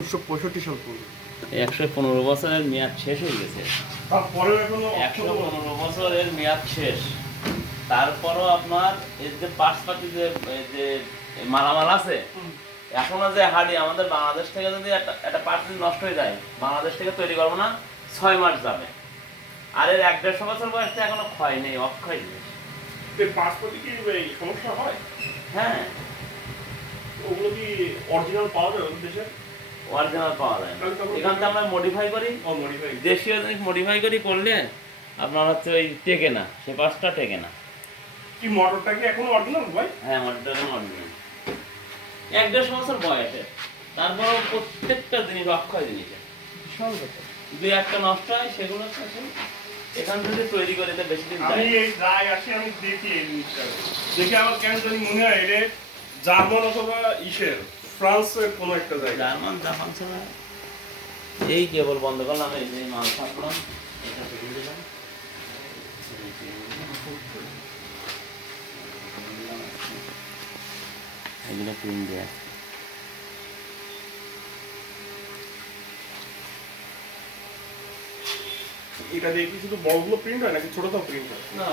উনিশশো পঁয়ষট্টি সাল পর্যন্ত। একশো পনেরো বছরের মেয়াদ শেষ হয়ে গেছে। তারপরেও এখনও একশো পনেরো বছরের মেয়াদ শেষ। তারপরও আপনার এর যে পাশপাতি যে যে মালামাল আছে এখনও যে হাড়ি আমাদের বাংলাদেশ থেকে যদি একটা পার্ট নষ্ট হয়ে যায় বাংলাদেশ থেকে তৈরি করব না ছয় মাস যাবে। আর এর এক দেড়শো বছর বয়সটা এখনও ক্ষয় নেই অক্ষয় জিনিস পাসপোর্টে কি সমস্যা হয়? হ্যাঁ। ওগুলো কি অরিজিনাল পাওয়া ওদের দেশে? অরিজিনাল পাওয়া যায়। এখান থেকে আমরা মডিফাই করি। দেশীয় জিনিস মডিফাই করি করলে আপনার হচ্ছে ওই টেকে না সে পাঁচটা টেকে না। কি মোটরটা কি এখনও অরিজিনাল ভাই? হ্যাঁ মডেলটা অরিজিনাল এক দেড়শো বছর বয়সে। তারপরও প্রত্যেকটা জিনিস অক্ষয় বিশাল দুই একটা নষ্ট হয় সেগুলো এখান থেকে তৈরি করে এটা বেশি দিন আমি এই যাই আসি আমি দেখি এই জিনিসটা। দেখে আমার কেন জানি মনে হয় এটা জার্মান অথবা ইসের। ফ্রান্সের কোনো একটা জায়গা। জার্মান জাপান ছাড়া এই কেবল বন্ধ করলাম এই যে মাল থাকলাম এটা ফেলে দিলাম এগুলো প্রিন্ট দেওয়া এটা দিয়ে কি শুধু বড়গুলো প্রিন্ট হয় নাকি ছোটটাও প্রিন্ট হয়? না